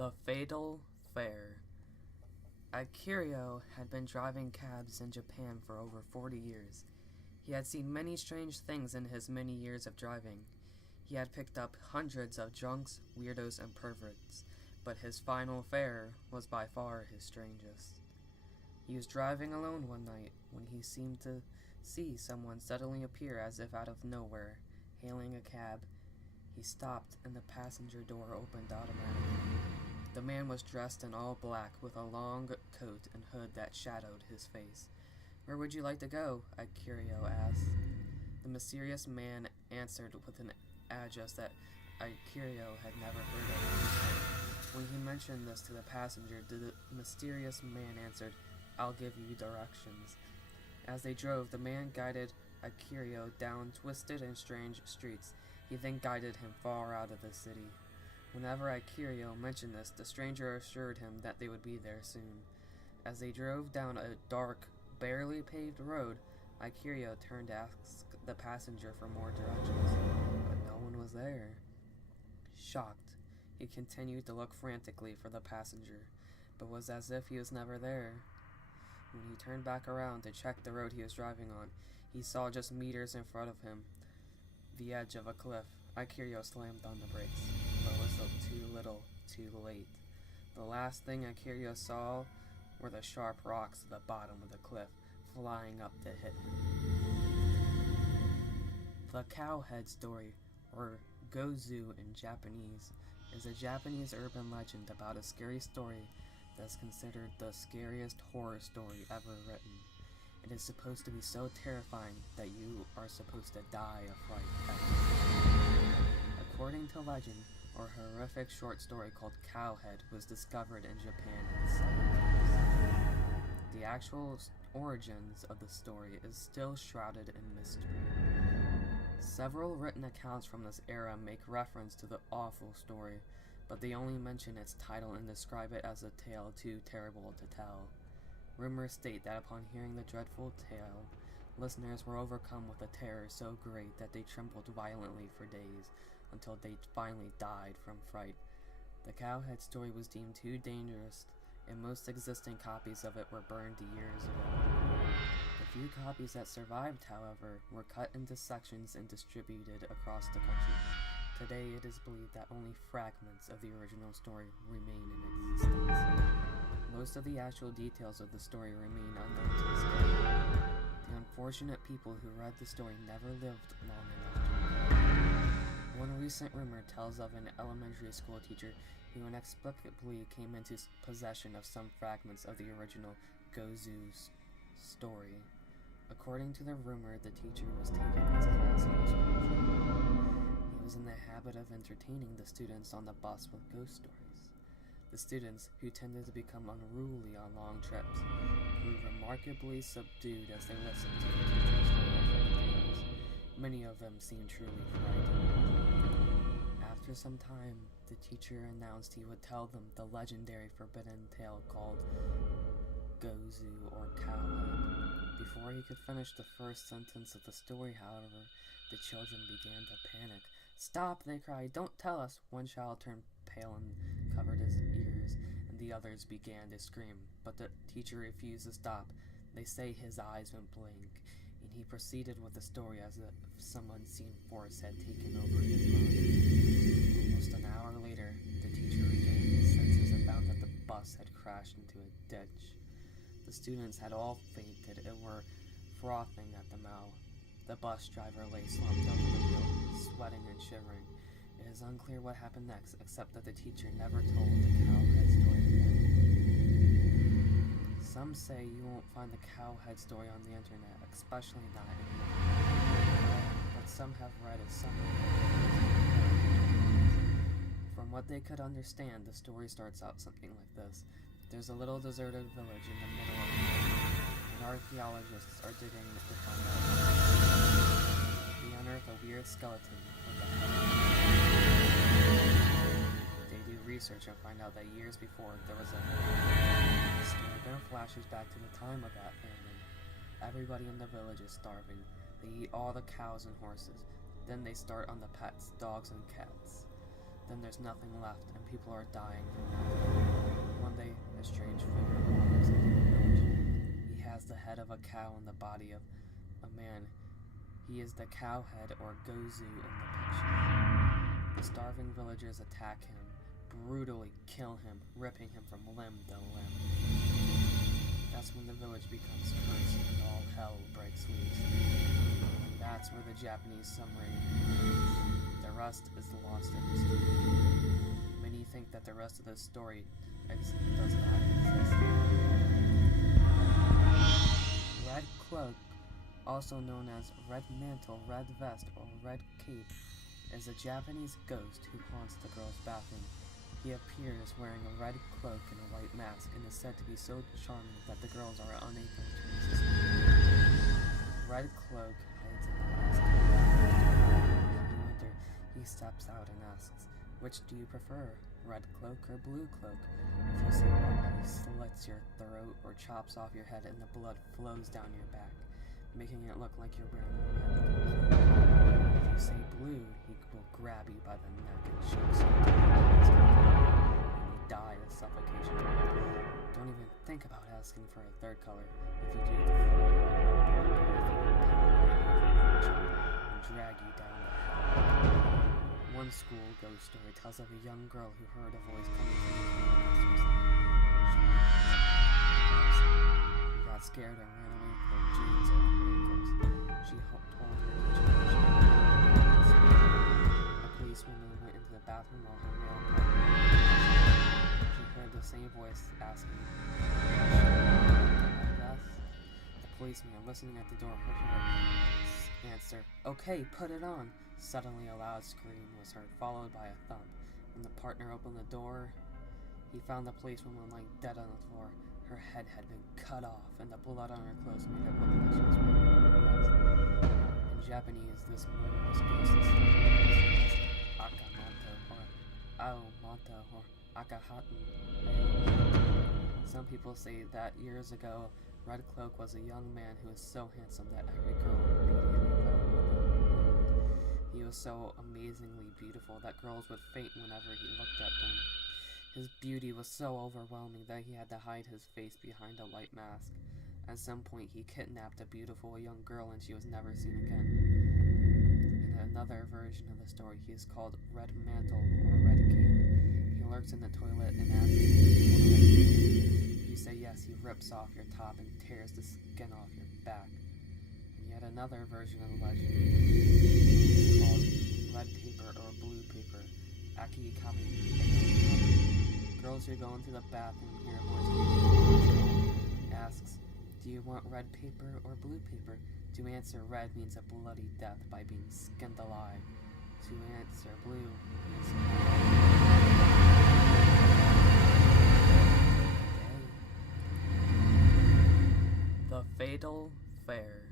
The Fatal Fare. Akira had been driving cabs in Japan for over 40 years. He had seen many strange things in his many years of driving. He had picked up hundreds of drunks, weirdos, and perverts, but his final fare was by far his strangest. He was driving alone one night when he seemed to see someone suddenly appear as if out of nowhere. Hailing a cab, he stopped and the passenger door opened automatically. The man was dressed in all black with a long coat and hood that shadowed his face. "Where would you like to go?" Akira asked. The mysterious man answered with an address that Akira had never heard of. When he mentioned this to the passenger, the mysterious man answered, "I'll give you directions." As they drove, the man guided Akira down twisted and strange streets. He then guided him far out of the city. Whenever Akira mentioned this, the stranger assured him that they would be there soon. As they drove down a dark, barely paved road, Akira turned to ask the passenger for more directions, but no one was there. Shocked, he continued to look frantically for the passenger, but was as if he was never there. When he turned back around to check the road he was driving on, he saw just meters in front of him the edge of a cliff. Akira slammed on the brakes, but was too little, too late. The last thing Akira saw were the sharp rocks at the bottom of the cliff, flying up to hit him. The Cowhead story, or Gozu in Japanese, is a Japanese urban legend about a scary story that's considered the scariest horror story ever written. It is supposed to be so terrifying that you are supposed to die of fright. According to legend, a horrific short story called Cowhead was discovered in Japan in the 70s. The actual origins of the story is still shrouded in mystery. Several written accounts from this era make reference to the awful story, but they only mention its title and describe it as a tale too terrible to tell. Rumors state that upon hearing the dreadful tale, listeners were overcome with a terror so great that they trembled violently for days, until they finally died from fright. The Cowhead story was deemed too dangerous, and most existing copies of it were burned years ago. The few copies that survived, however, were cut into sections and distributed across the country. Today, it is believed that only fragments of the original story remain in existence. Most of the actual details of the story remain unknown to this day. The unfortunate people who read the story never lived long enough to read it. One recent rumor tells of an elementary school teacher who inexplicably came into possession of some fragments of the original Gozu's story. According to the rumor, the teacher was taking his class in the school. He was in the habit of entertaining the students on the bus with ghost stories. The students, who tended to become unruly on long trips, grew remarkably subdued as they listened to the teacher's horrific tales. Many of them seemed truly frightened. After some time, the teacher announced he would tell them the legendary forbidden tale called Gozu or Cowhead. Before he could finish the first sentence of the story, however, the children began to panic. "Stop!" they cried. "Don't tell us!" One child turned pale and covered his ears, and the others began to scream, but the teacher refused to stop. They say his eyes went blank, and he proceeded with the story as if some unseen force had taken over his mind. Almost an hour later, the teacher regained his senses and found that the bus had crashed into a ditch. The students had all fainted and were frothing at the mouth. The bus driver lay slumped over the wheel, sweating and shivering. It is unclear what happened next, except that the teacher never told the Cowhead story again. Some say you won't find the Cowhead story on the internet, especially not anymore. But some have read it somewhere. From what they could understand, the story starts out something like this. There's a little deserted village in the middle of the woods, and archaeologists are digging to find out. They unearth a weird skeleton with a head. They do research and find out that years before there was a famine. The story then flashes back to the time of that famine. Everybody in the village is starving. They eat all the cows and horses. Then they start on the pets, dogs and cats. Then there's nothing left, and people are dying from that. One day, a strange figure wanders into the village. He has the head of a cow and the body of a man. He is the cowhead, or Gozu, in the picture. The starving villagers attack him, brutally kill him, ripping him from limb to limb. That's when the village becomes cursed and all hell breaks loose. And that's where the Japanese summary ends. The rest is lost in history. Many think that the rest of the story does not exist. Red Cloak, also known as Red Mantle, Red Vest, or Red Cape, is a Japanese ghost who haunts the girls' bathroom. He appears wearing a red cloak and a white mask and is said to be so charming that the girls are unable to resist him. Red Cloak hides in the last day. In winter, he steps out and asks, "Which do you prefer, red cloak or blue cloak?" If you say red, he slits your throat or chops off your head and the blood flows down your back, making it look like you're wearing a red cloak. If you say blue, he will grab you by the neck and choke you until you die of suffocation. Don't even think about asking for a third color. If you do, the floor will open and drag you down the hell. One school ghost story tells of a young girl who heard a voice coming from the classroom. She got scared and ran away with her jeans around her ankles. She told her teacher that she a policewoman went into the bathroom while her male partner. She heard the same voice asking, The policeman, listening at the door, heard her answer, "Okay, put it on." Suddenly a loud scream was heard, followed by a thump. When the partner opened the door, he found the policewoman lying dead on the floor. Her head had been cut off, and the blood on her clothes made it look like she was wearing a vest. In Japanese, this murderous ghost is known as Aka Manto, or Ao Manto, or Aka Hatten. Some people say that years ago, Red Cloak was a young man who was so handsome that every girl immediately fell in love with him. He was so amazingly beautiful that girls would faint whenever he looked at them. His beauty was so overwhelming that he had to hide his face behind a white mask. At some point, he kidnapped a beautiful young girl and she was never seen again. In another version of the story, he is called Red Mantle or Red Cape. He lurks in the toilet and asks if you want a red cape. If you say yes, he rips off your top and tears the skin off your back. And yet another version of the legend is called Red Paper or Blue Paper. Aki Manto. Girls who go into the bathroom hear a voice asks, "Do you want red paper or blue paper?" To answer red means a bloody death by being skinned alive. To answer blue means the fatal fair.